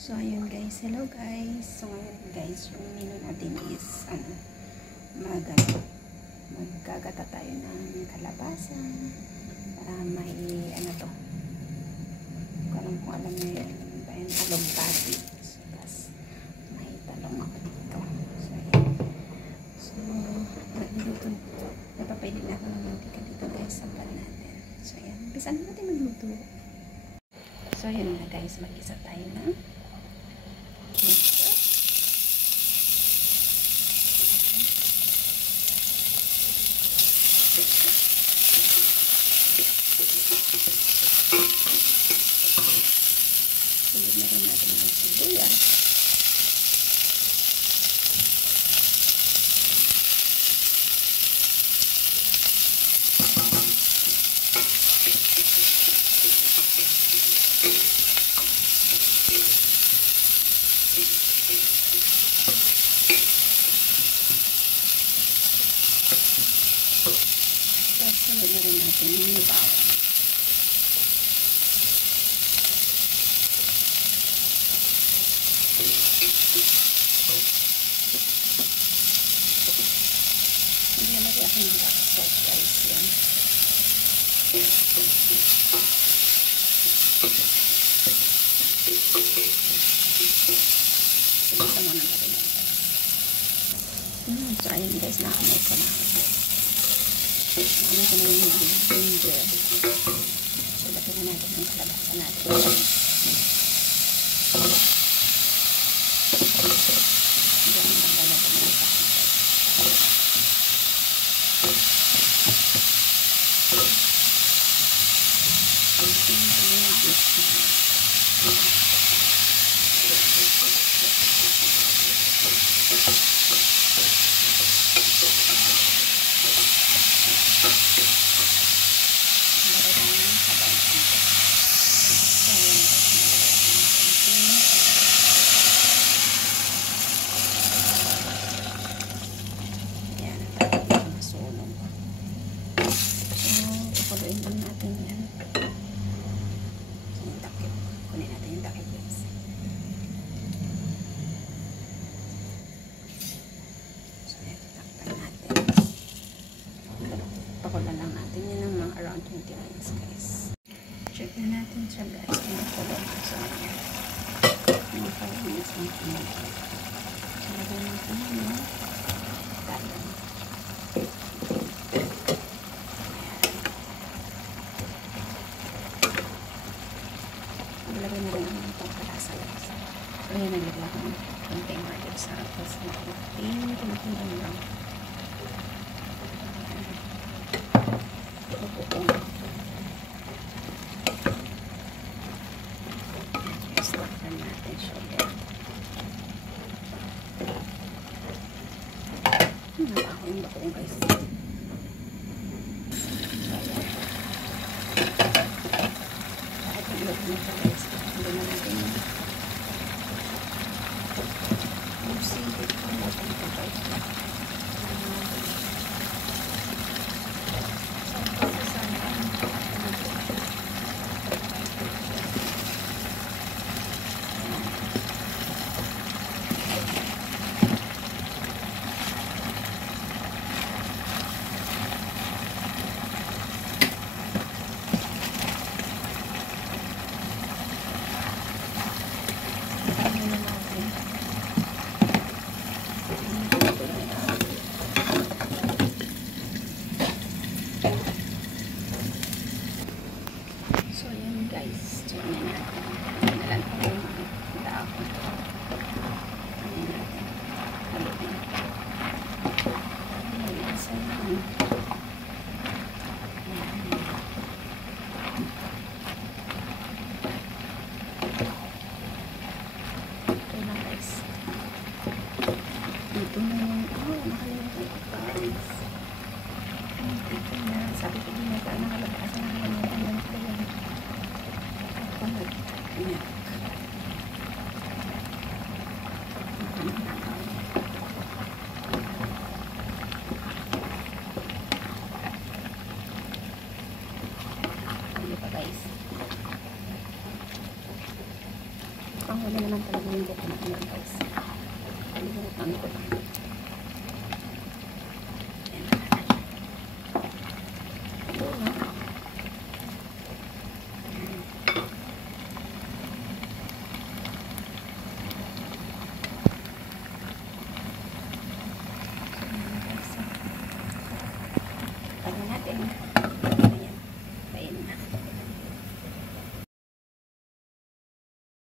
So, ayun guys. Hello guys. So, ngayon guys, yung menu natin is, magkagata tayo ng kalabasa para may, kung alam nyo yun, talong pati. So, tas, may talong ako dito. So, ayun. So, napapailig na ako ng mantika dito guys sa pan natin. So, ayan. Umpisan natin magluto. So, ayun na guys. Mag-isa tayo ng sunod na rin natin ng sibuyas. Tapos sunod na rin natin yung bawang. Naglalagay ako ng rock salt guys yan. Sinasa mo na natin yan. So ayun guys, nakamoy ko na ako. Nakamoy ko na yung ginger. So lagyan na natin yung kalabasa natin. Diyan na naglalagay na sa akin. Pakuloyin lang natin yan. Yung takip. Kunin natin yung takip guys. So, ito takpan natin. Pakuloyin lang natin yan ng mga around 20 minutes guys. Check na natin siya guys. Kung nakuloyin ko sa mga 5 minutes ng kumain. So, lagyan natin yung talong. Naglagay na rin ako ng pangkalasa guys. So, ayan, naglagay ako ng konting market sa tapos konting lang. Pupukong. Stop na natin siya ulit. Nabako yung bako guys. Bakit yung loob nito guys? Hindi na natin yung singit ko natin ito guys. So, yan guys. Check na natin. Nalan ko yung dahon. Ano natin. Haluin. Ayan. So, yan. Okay lang guys. Dito na yung nakalimutan ko guys. Dito na. Sabi ko din na nakalabas na nakalimutan lang ko yan. Ayan. Ang wala naman talaga yung buko na ano guys. Palibutan ko lang. Ayan na. Ito na. Natin. Ayan. Ayan na.